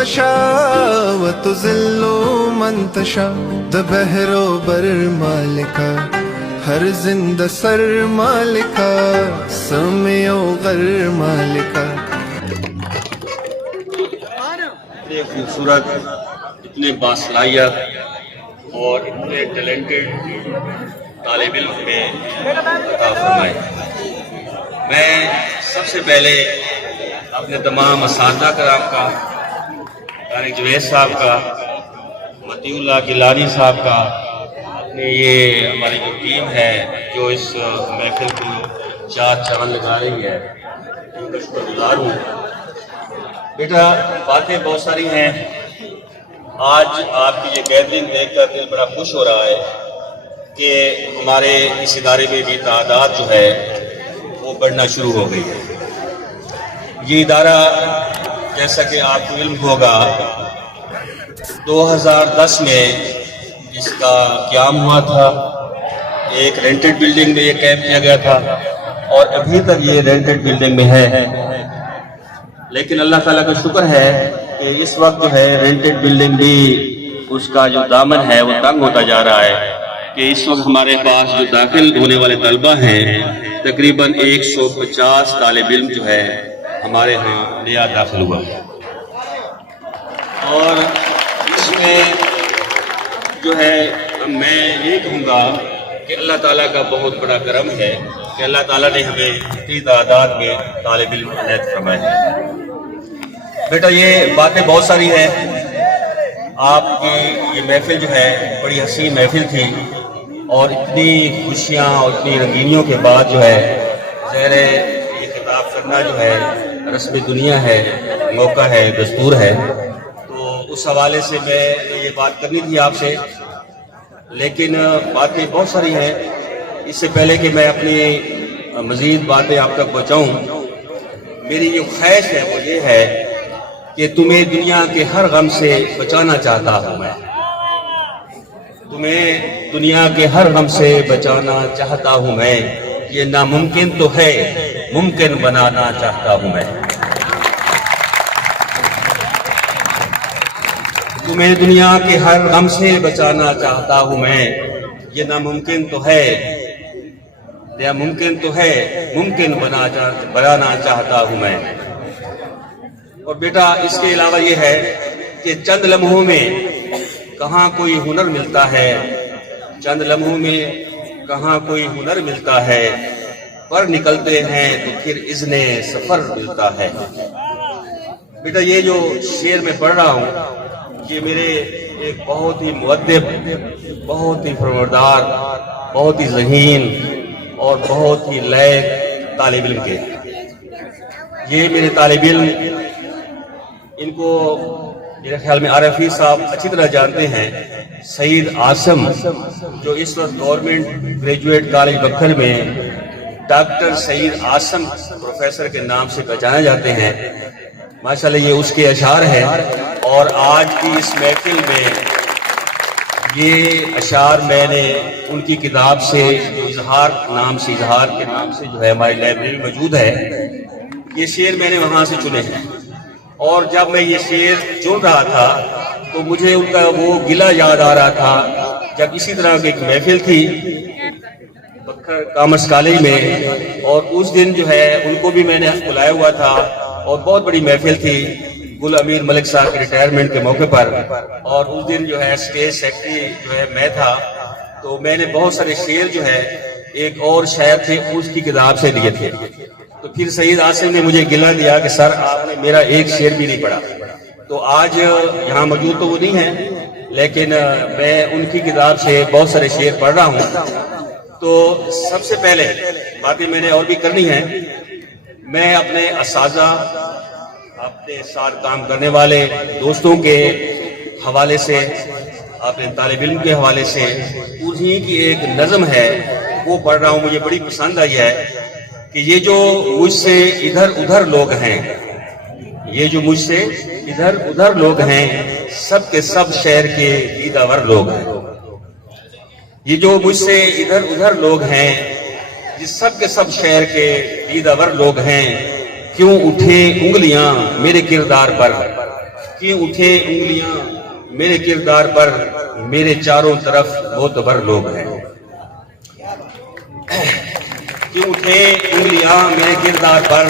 تشاء وتذل من تشاء د بحر و بر مالکا ہر زندہ سر مالکا سمع و غر مالکا. اتنے خوبصورت، اتنے باصلاحیت اور اتنے ٹیلنٹڈ طالب علم میں عطا فرمائے. میں سب سے پہلے اپنے تمام اساتذہ کرام کا، طارق جوید صاحب کا، مطیع اللہ گیلانی صاحب کا، اپنے یہ ہماری جو ٹیم ہے جو اس محفل کو چار چاند لگا رہی ہے، ان کا شکر گزار ہوں. بیٹا باتیں بہت ساری ہیں. آج آپ کی یہ گیدرنگ دیکھ کر دل بڑا خوش ہو رہا ہے کہ ہمارے اس ادارے میں بھی تعداد جو ہے وہ بڑھنا شروع ہو گئی ہے. یہ ادارہ جیسا کہ آپ کو علم ہوگا 2010 میں اس کا قیام ہوا تھا. ایک رینٹڈ بلڈنگ میں یہ قائم کیا گیا تھا اور ابھی تک یہ رینٹڈ بلڈنگ میں ہے. لیکن اللہ تعالیٰ کا شکر ہے کہ اس وقت جو ہے رینٹڈ بلڈنگ بھی اس کا جو دامن ہے وہ تنگ ہوتا جا رہا ہے کہ اس وقت ہمارے پاس جو داخل ہونے والے طلبہ ہیں تقریباً 150 طالب علم جو ہے ہمارے ہاں نیا داخل ہوا ہے. اور اس میں جو ہے میں یہ کہوں گا کہ اللہ تعالیٰ کا بہت بڑا کرم ہے کہ اللہ تعالیٰ نے ہمیں اتنی تعداد میں طالب علم عنایت فرمائے ہیں. بیٹا یہ باتیں بہت ساری ہیں. آپ کی یہ محفل جو ہے بڑی حسین محفل تھی اور اتنی خوشیاں اور اتنی رنگینیوں کے بعد جو ہے ظاہر ہے یہ خطاب کرنا جو ہے رسم دنیا ہے، موقع ہے، دستور ہے. تو اس حوالے سے میں یہ بات کرنی تھی آپ سے، لیکن باتیں بہت ساری ہیں. اس سے پہلے کہ میں اپنی مزید باتیں آپ تک پہنچاؤں، میری جو خواہش ہے وہ یہ ہے کہ تمہیں دنیا کے ہر غم سے بچانا چاہتا ہوں میں. تمہیں دنیا کے ہر غم سے بچانا چاہتا ہوں میں. یہ ناممکن تو ہے، ممکن بنانا چاہتا ہوں میں. تمہیں دنیا کے ہر غم سے بچانا چاہتا ہوں میں. یہ ناممکن تو ہے، یا ممکن تو ہے، ممکن بنانا چاہتا ہوں میں. اور بیٹا اس کے علاوہ یہ ہے کہ چند لمحوں میں کہاں کوئی ہنر ملتا ہے، چند لمحوں میں کہاں کوئی ہنر ملتا ہے، پر نکلتے ہیں تو پھر اذن سفر ملتا ہے. بیٹا یہ جو شعر میں پڑھ رہا ہوں یہ میرے ایک بہت ہی مؤدب، بہت ہی فرماندار، بہت ہی ذہین اور بہت ہی لائق طالب علم کے. یہ میرے طالب علم، ان کو میرے خیال میں عارفی صاحب اچھی طرح جانتے ہیں. سعید عاصم جو اس وقت گورنمنٹ گریجویٹ کالج بکھر میں ڈاکٹر سعید عاصم پروفیسر کے نام سے پہچانے جاتے ہیں. ماشاءاللہ یہ اس کے اشعار ہیں اور آج کی اس محفل میں یہ اشعار میں نے ان کی کتاب سے جو اظہار کے نام سے جو ہے ہماری لائبریری میں موجود ہے، یہ شعر میں نے وہاں سے چنے ہیں. اور جب میں یہ شعر چن رہا تھا تو مجھے ان کا وہ گلہ یاد آ رہا تھا جب اسی طرح کی ایک محفل تھی بکھر کامرس کالج میں، اور اس دن جو ہے ان کو بھی میں نے بلایا ہوا تھا اور بہت بڑی محفل تھی گل امیر ملک صاحب کے ریٹائرمنٹ کے موقع پر. اور اس دن جو ہے اسٹیج سیکرٹری جو ہے میں تھا، تو میں نے بہت سارے شعر جو ہے ایک اور شاعر تھے اس کی کتاب سے لیے تھے. تو پھر سعید عاصم نے مجھے گلہ دیا کہ سر آپ نے میرا ایک شعر بھی نہیں پڑھا. تو آج یہاں موجود تو وہ نہیں ہیں، لیکن میں ان کی کتاب سے بہت سارے شعر پڑھ رہا ہوں. تو سب سے پہلے باتیں میں نے اور بھی کرنی ہیں. میں اپنے اساتذہ، اپنے ساتھ کام کرنے والے دوستوں کے حوالے سے، اپنے طالب علم کے حوالے سے انہی کی ایک نظم ہے وہ پڑھ رہا ہوں. مجھے بڑی پسند آئی ہے کہ یہ جو مجھ سے ادھر ادھر لوگ ہیں، یہ جو مجھ سے ادھر ادھر لوگ ہیں، سب کے سب شہر کے دیدہ ور لوگ ہیں. یہ جو مجھ سے ادھر ادھر لوگ ہیں، یہ سب کے سب شہر کے دیدہ ور لوگ ہیں. کیوں اٹھے انگلیاں میرے کردار پر، کیوں اٹھے انگلیاں میرے کردار پر، میرے چاروں طرف معتبر لوگ ہیں۔ کیوں اٹھے انگلیاں میرے کردار پر،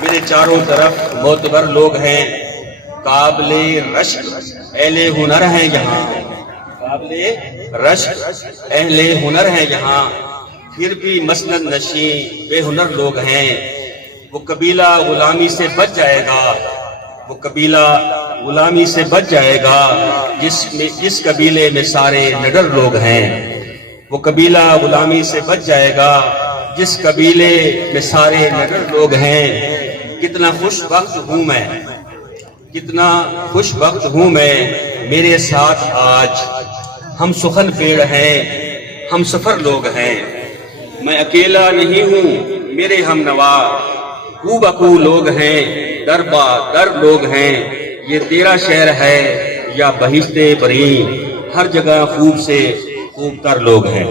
میرے چاروں طرف معتبر لوگ ہیں۔ قابل رشک اہل ہنر ہیں یہاں، قابل رشک اہل ہنر ہیں یہاں، پھر بھی مسند نشین بے ہنر لوگ ہیں۔ وہ قبیلہ غلامی سے بچ جائے گا، وہ قبیلہ غلامی سے بچ جائے گا جس قبیلے میں سارے نڈر لوگ ہیں۔ وہ قبیلہ غلامی سے بچ جائے گا جس قبیلے میں سارے نڈر لوگ ہیں۔ کتنا خوش وقت ہوں میں، کتنا خوش وقت ہوں میں، میرے ساتھ آج ہم سخن پیڑ ہیں، ہم سفر لوگ ہیں۔ میں اکیلا نہیں ہوں، میرے ہم نوا کو بکو لوگ ہیں، در با در لوگ ہیں۔ یہ تیرا شہر ہے یا بہشت بری، ہر جگہ خوب سے خوب تر لوگ ہیں۔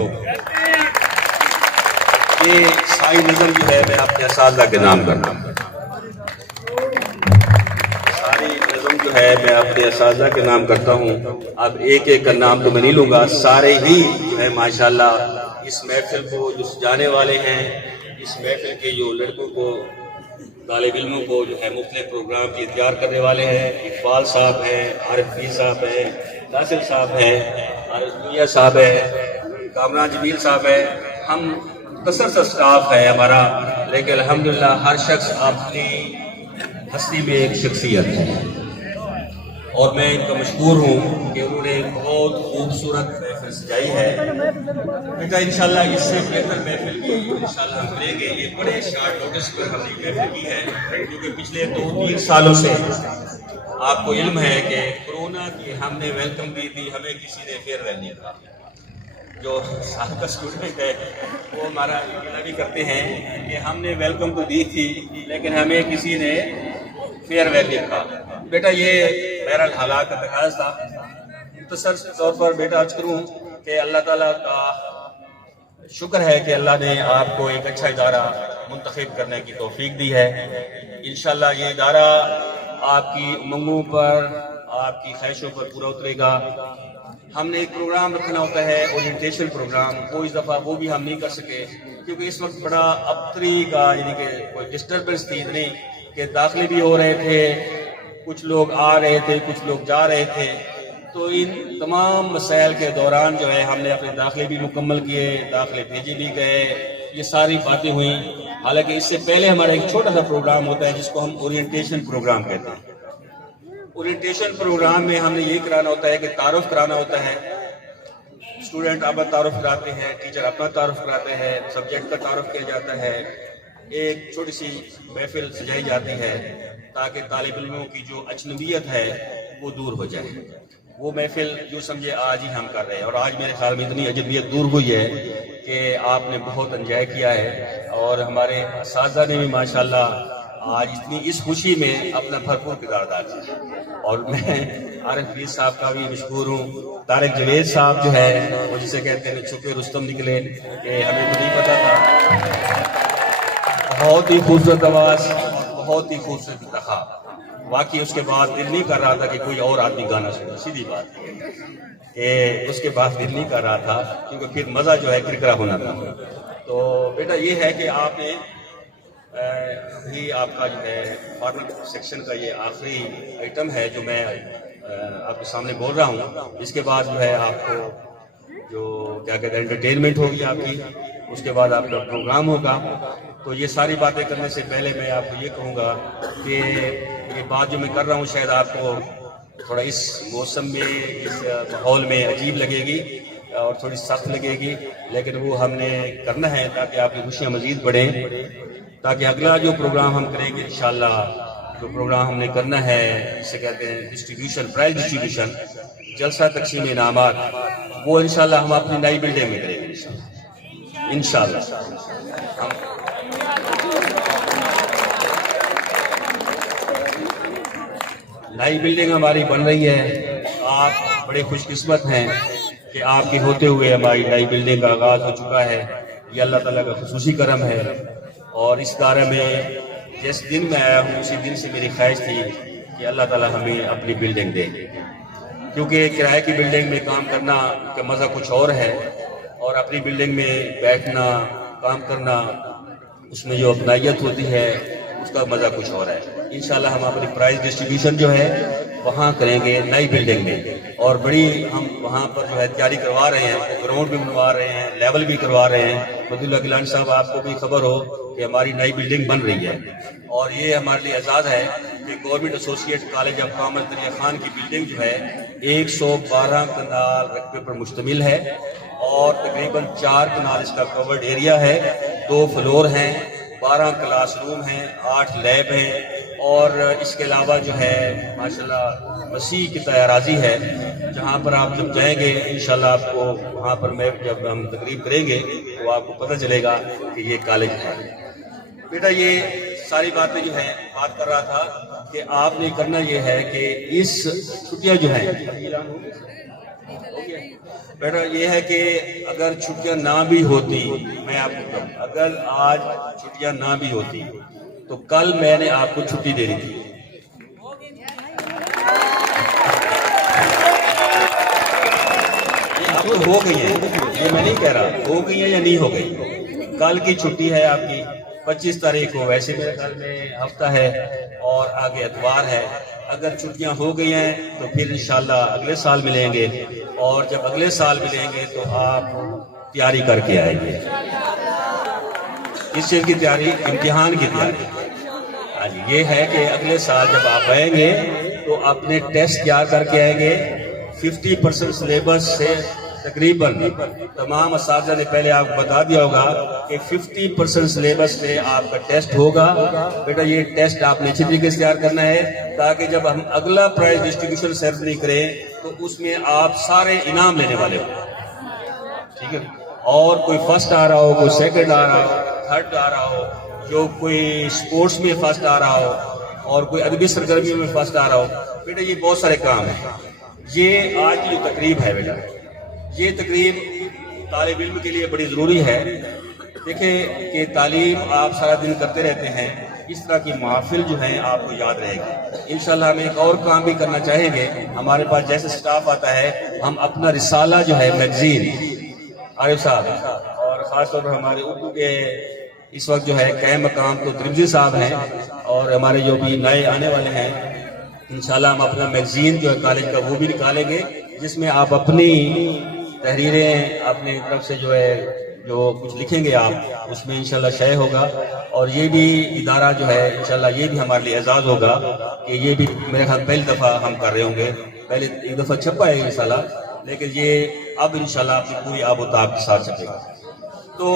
یہ سائی نظم جو ہے میں اپنے اساتذہ کے نام کرنا، ساری نظم جو ہے میں اپنے اساتذہ کے نام کرتا ہوں۔ اب ایک ایک کا نام تو میں نہیں لوں گا، سارے ہی جو ہے ماشاءاللہ اس محفل کو جو سجانے والے ہیں، اس محفل کے جو لڑکوں کو، طالب علموں کو جو ہے مختلف پروگرام کی تیار کرنے والے ہیں، اقبال صاحب ہیں، عارف فیض صاحب ہیں، ناصر صاحب ہیں، عارف میاں صاحب ہیں، کامران جمیل صاحب ہیں۔ ہم مختصر سا سٹاف ہے ہمارا، لیکن الحمدللہ ہر شخص اپنی ہستی میں ایک شخصیت ہے، اور میں ان کا مشکور ہوں کہ انہوں نے بہت خوبصورت محفل سجائی ہے۔ بیٹا انشاءاللہ اس سے بہتر محفل کی انشاءاللہ ہم کریں گے۔ یہ بڑے شارٹ نوٹس پر ہم نے محفل کی ہے، کیونکہ پچھلے 2-3 سالوں سے آپ کو علم ہے کہ کورونا کی ہم نے ویلکم دی تھی، ہمیں کسی نے فیئر ویل نہیں تھا۔ جو سابقہ اسٹوڈنٹ ہے وہ ہمارا اعلان بھی کرتے ہیں کہ ہم نے ویلکم تو دی تھی لیکن ہمیں کسی نے فیئر ویل نہیں کہا۔ بیٹا یہ بہرحال حالات کا تقاضا تھا۔ مختصر طور پر بیٹا عرض کروں کہ اللہ تعالیٰ کا شکر ہے کہ اللہ نے آپ کو ایک اچھا ادارہ منتخب کرنے کی توفیق دی ہے۔ انشاءاللہ یہ ادارہ آپ کی امنگوں پر، آپ کی خواہشوں پر پورا اترے گا۔ ہم نے ایک پروگرام رکھنا ہوتا ہے اورینٹیشن پروگرام، وہ اس دفعہ وہ بھی ہم نہیں کر سکے کیونکہ اس وقت بڑا ابتری کا یعنی کہ کوئی ڈسٹربنس تھی اتنی کہ داخلے بھی ہو رہے تھے، کچھ لوگ آ رہے تھے، کچھ لوگ جا رہے تھے، تو ان تمام مسائل کے دوران جو ہے ہم نے اپنے داخلے بھی مکمل کیے، داخلے بھیجے بھی گئے، یہ ساری باتیں ہوئیں۔ حالانکہ اس سے پہلے ہمارا ایک چھوٹا سا پروگرام ہوتا ہے جس کو ہم اورینٹیشن پروگرام کہتے ہیں۔ اورینٹیشن پروگرام میں ہم نے یہ کرانا ہوتا ہے کہ تعارف کرانا ہوتا ہے، اسٹوڈنٹ اپنا تعارف کراتے ہیں، ٹیچر اپنا تعارف کراتے ہیں، سبجیکٹ کا تعارف کیا جاتا ہے، ایک چھوٹی سی محفل سجائی جاتی ہے تاکہ طالب علموں کی جو اجنبیت ہے وہ دور ہو جائے۔ وہ محفل جو سمجھے آج ہی ہم کر رہے ہیں، اور آج میرے خیال میں اتنی اجنبیت دور ہوئی ہے کہ آپ نے بہت انجوائے کیا ہے، اور ہمارے اساتذہ نے بھی ماشاءاللہ آج اتنی اس خوشی میں اپنا بھرپور کردار ادا کیا۔ اور میں عارف فیض صاحب کا بھی مشکور ہوں۔ طارق جوید صاحب جو ہے وہ جسے کہتے ہیں چھپے رستم نکلے، کہ ہمیں تو نہیں پتا تھا۔ بہت ہی خوبصورت آواز، بہت ہی خوبصورت انتخاب۔ واقعی اس کے بعد دل نہیں کر رہا تھا کہ کوئی اور آدمی گانا سنا، سیدھی بات کہ اس کے بعد دل نہیں کر رہا تھا کیونکہ پھر مزہ جو ہے کرکرا ہونا تھا۔ تو بیٹا یہ ہے کہ آپ نے ابھی آپ کا جو ہے فارمل سیکشن کا یہ آخری آئٹم ہے جو میں آپ کے سامنے بول رہا ہوں۔ اس کے بعد جو ہے آپ کو جو کیا کہتے ہیں انٹرٹینمنٹ ہوگی آپ کی، اس کے بعد آپ کا پروگرام ہوگا۔ تو یہ ساری باتیں کرنے سے پہلے میں آپ کو یہ کہوں گا کہ یہ بات جو میں کر رہا ہوں شاید آپ کو تھوڑا اس موسم میں، اس ماحول میں عجیب لگے گی اور تھوڑی سخت لگے گی، لیکن وہ ہم نے کرنا ہے تاکہ آپ کی خوشیاں مزید بڑھیں، تاکہ اگلا جو پروگرام ہم کریں گے انشاءاللہ، جو پروگرام ہم نے کرنا ہے جسے کہتے ہیں ڈسٹریبیوشن، پرائز ڈسٹریبیوشن، جلسہ تقسیم انعامات، وہ انشاءاللہ ہم اپنی نئی بلڈنگ میں کریں گے انشاءاللہ۔ نئی بلڈنگ ہماری بن رہی ہے، آپ بڑے خوش قسمت ہیں کہ آپ کے ہوتے ہوئے ہماری نئی بلڈنگ کا آغاز ہو چکا ہے۔ یہ اللہ تعالیٰ کا خصوصی کرم ہے، اور اس ادارے میں جس دن میں آیا ہوں اسی دن سے میری خواہش تھی کہ کہ اللہ تعالیٰ ہمیں اپنی بلڈنگ دے، کیونکہ کرائے کی بلڈنگ میں کام کرنا کا مزہ کچھ اور ہے، اور اپنی بلڈنگ میں بیٹھنا کام کرنا اس میں جو اپنائیت ہوتی ہے اس کا مزہ کچھ اور ہے۔ انشاءاللہ ہم اپنی پرائز ڈسٹریبیوشن جو ہے وہاں کریں گے نئی بلڈنگ میں، اور بڑی ہم وہاں پر جو ہے تیاری کروا رہے ہیں، گراؤنڈ بھی بنوا رہے ہیں، لیول بھی کروا رہے ہیں۔ فضل اللہ گیلانی صاحب آپ کو بھی خبر ہو کہ ہماری نئی بلڈنگ بن رہی ہے، اور یہ ہمارے لیے اعزاز ہے کہ government associate college of commerce دریا خان کی بلڈنگ جو ہے 112 کنال رقبے پر مشتمل ہے، اور تقریباً 4 کنال اس کا کورڈ ایریا ہے، 2 فلور ہیں، 12 کلاس روم ہیں، 8 لیب ہیں، اور اس کے علاوہ جو ہے ماشاءاللہ وسیع کتہ اراضی ہے، جہاں پر آپ جب جائیں گے انشاءاللہ آپ کو وہاں پر میں جب ہم تقریب کریں گے تو آپ کو پتہ چلے گا کہ یہ کالج ہے۔ بیٹا یہ ساری باتیں جو ہیں بات کر رہا تھا کہ آپ نے کرنا یہ ہے کہ اس چھٹیاں جو ہیں بیٹا یہ ہے کہ اگر چھٹیاں نہ بھی ہوتی، میں آپ کو کہوں اگر آج چھٹیاں نہ بھی ہوتی تو کل میں نے آپ کو چھٹی دینی تھی۔ اب تو ہو گئی ہیں، یہ میں نہیں کہہ رہا ہو گئی ہیں یا نہیں ہو گئی، کل کی چھٹی ہے آپ کی 25 تاریخ کو، ویسے میرے خیال میں ہفتہ ہے اور آگے اتوار ہے۔ اگر چھٹیاں ہو گئی ہیں تو پھر انشاءاللہ اگلے سال ملیں گے، اور جب اگلے سال ملیں گے تو آپ تیاری کر کے آئیں گے۔ کس چیز کی تیاری؟ امتحان کی تیاری۔ ہاں جی، یہ ہے کہ اگلے سال جب آپ آئیں گے تو اپنے ٹیسٹ تیار کر کے آئیں گے۔ 50% سلیبس سے تقریباً تمام اساتذہ نے پہلے آپ کو بتا دیا ہوگا کہ 50% سلیبس سے آپ کا ٹیسٹ ہوگا۔ بیٹا یہ ٹیسٹ آپ نے اچھی طریقے سے تیار کرنا ہے تاکہ جب ہم اگلا پرائز ڈسٹریبیوشن سیرمنی کریں تو اس میں آپ سارے انعام لینے والے ہو، ٹھیک ہے؟ اور کوئی فرسٹ آ رہا ہو، کوئی سیکنڈ آ رہا ہو، تھرڈ آ رہا ہو، جو کوئی سپورٹس میں فرسٹ آ رہا ہو، اور کوئی ادبی سرگرمیوں میں فرسٹ آ رہا ہو۔ بیٹا یہ بہت سارے کام ہیں۔ یہ آج کی جو تقریب ہے بیٹا، یہ تقریب طالب علم کے لیے بڑی ضروری ہے۔ دیکھیں کہ تعلیم آپ سارا دن کرتے رہتے ہیں، اس طرح کی محافل جو ہیں آپ کو یاد رہے گی۔ انشاءاللہ ہم ایک اور کام بھی کرنا چاہیں گے، ہمارے پاس جیسے سٹاف آتا ہے ہم اپنا رسالہ جو ہے میگزین، عارف صاحب اور خاص طور پر ہمارے اردو کے اس وقت جو ہے قائم مقام تو ترمذی صاحب ہیں، اور ہمارے جو بھی نئے آنے والے ہیں انشاءاللہ ہم اپنا میگزین جو ہے کالج کا وہ بھی نکالیں گے، جس میں آپ اپنی تحریریں اپنی طرف سے جو ہے جو کچھ لکھیں گے آپ اس میں انشاءاللہ شائع ہوگا۔ اور یہ بھی ادارہ جو ہے انشاءاللہ یہ بھی ہمارے لیے اعزاز ہوگا کہ یہ بھی میرے خیال پہلی دفعہ ہم کر رہے ہوں گے، پہلے ایک دفعہ چھپا ہے انشاءاللہ، لیکن یہ اب انشاءاللہ اپنی پوری آب و تاب کے ساتھ چھپے گا۔ تو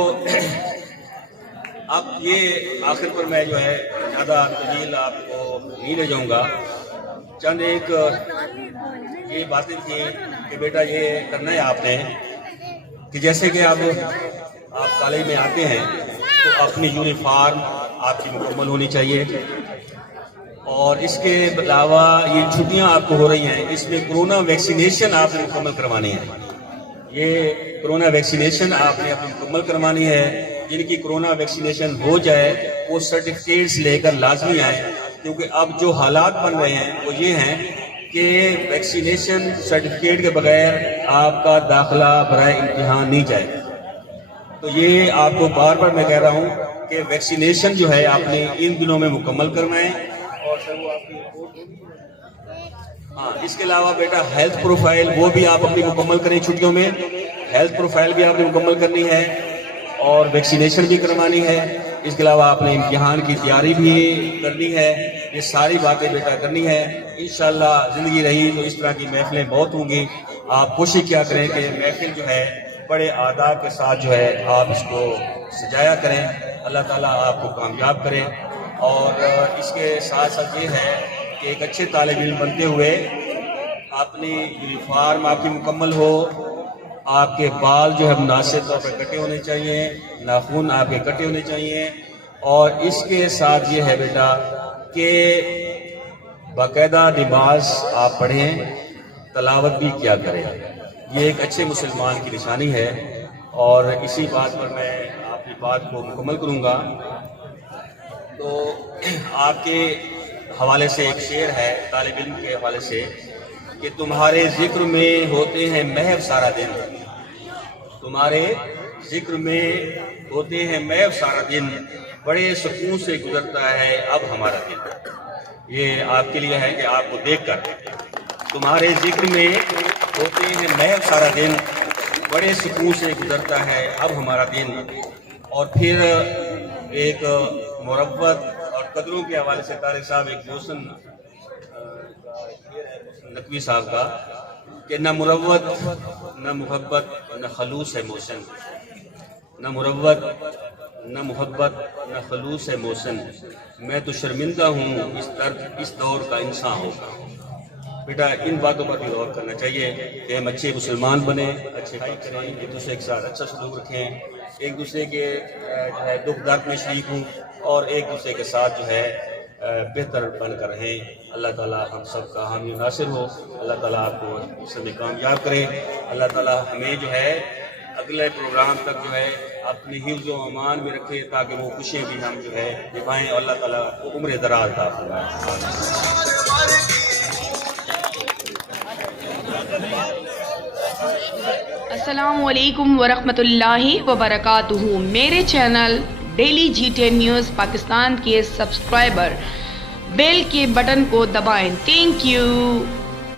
اب یہ آخر پر میں جو ہے زیادہ طویل آپ کو نہیں لے جاؤں گا، چند ایک یہ باتیں تھیں کہ بیٹا یہ کرنا ہے آپ نے کہ جیسے کہ آپ کالج میں آتے ہیں تو اپنی یونیفارم آپ کی مکمل ہونی چاہیے، اور اس کے علاوہ یہ چھٹیاں آپ کو ہو رہی ہیں اس میں کرونا ویکسینیشن آپ نے مکمل کروانی ہے۔ یہ کرونا ویکسینیشن آپ نے اپنی مکمل کروانی ہے۔ جن کی کرونا ویکسینیشن ہو جائے وہ سرٹیفکیٹس لے کر لازمی آئیں، کیونکہ اب جو حالات بن رہے ہیں وہ یہ ہیں کہ ویکسینیشن سرٹیفکیٹ کے بغیر آپ کا داخلہ برائے امتحان نہیں جائے۔ تو یہ آپ کو بار بار میں کہہ رہا ہوں کہ ویکسینیشن جو ہے آپ نے ان دنوں میں مکمل کرنا ہے۔ اور سر وہ آپ کی ہاں، اس کے علاوہ بیٹا ہیلتھ پروفائل وہ بھی آپ اپنی مکمل کریں چھٹیوں میں، ہیلتھ پروفائل بھی آپ نے مکمل کرنی ہے اور ویکسینیشن بھی کروانی ہے۔ اس کے علاوہ آپ نے امتحان کی تیاری بھی کرنی ہے۔ یہ ساری باتیں بیٹا کرنی ہے۔ انشاءاللہ زندگی رہی تو اس طرح کی محفلیں بہت ہوں گی۔ آپ کوشش کیا کریں کہ محفل جو ہے بڑے آداب کے ساتھ جو ہے آپ اس کو سجایا کریں۔ اللہ تعالیٰ آپ کو کامیاب کرے۔ اور اس کے ساتھ ساتھ یہ ہے کہ ایک اچھے طالب علم بنتے ہوئے اپنی یونیفارم آپ کی مکمل ہو، آپ کے بال جو ہے مناسب طور پر کٹے ہونے چاہیے، ناخن آپ کے کٹے ہونے چاہیے، اور اس کے ساتھ یہ ہے بیٹا کہ باقاعدہ نماز آپ پڑھیں، تلاوت بھی کیا کریں۔ یہ ایک اچھے مسلمان کی نشانی ہے، اور اسی بات پر میں اپنی بات کو مکمل کروں گا۔ تو آپ کے حوالے سے ایک شعر ہے طالب علم کے حوالے سے کہ تمہارے ذکر میں ہوتے ہیں محو سارا دن، تمہارے ذکر میں ہوتے ہیں محو سارا دن، بڑے سکون سے گزرتا ہے اب ہمارا دن۔ یہ آپ کے لیے ہے کہ آپ کو دیکھ کر تمہارے ذکر میں ہوتے ہیں محو سارا دن، بڑے سکون سے گزرتا ہے اب ہمارا دن۔ اور پھر ایک مروت اور قدروں کے حوالے سے طارق صاحب ایک محسن نقوی صاحب کا کہ نہ مروت نہ محبت نہ خلوص ہے محسن، نہ مروت نہ محبت نہ خلوص ہے محسن، میں تو شرمندہ ہوں اس دور کا انسان ہوگا۔ بیٹا ان باتوں پر بھی غور کرنا چاہیے کہ ہم اچھے مسلمان بنیں، اچھے بھائی کریں، ایک دوسرے کے ساتھ اچھا سلوک رکھیں، ایک دوسرے کے جو ہے دکھ درد میں شریک ہوں، اور ایک دوسرے کے ساتھ جو ہے بہتر بن کر رہیں۔ اللہ تعالیٰ ہم سب کا حامی و ناصر ہو، اللہ تعالیٰ آپ کو اس میں کامیاب کرے، اللہ تعالیٰ ہمیں جو ہے اگلے پروگرام تک جو ہے اپنی حفظ و امان میں رکھے تاکہ وہ خوشیاں بھی ہم جو ہے نبھائیں، اور اللہ تعالیٰ کو عمر دراز عطا فرمائے۔ السلام علیکم ورحمۃ اللہ وبرکاتہ۔ میرے channel daily GTN news Pakistan کے سبسکرائبر بیل کے بٹن کو دبائیں۔ Thank you.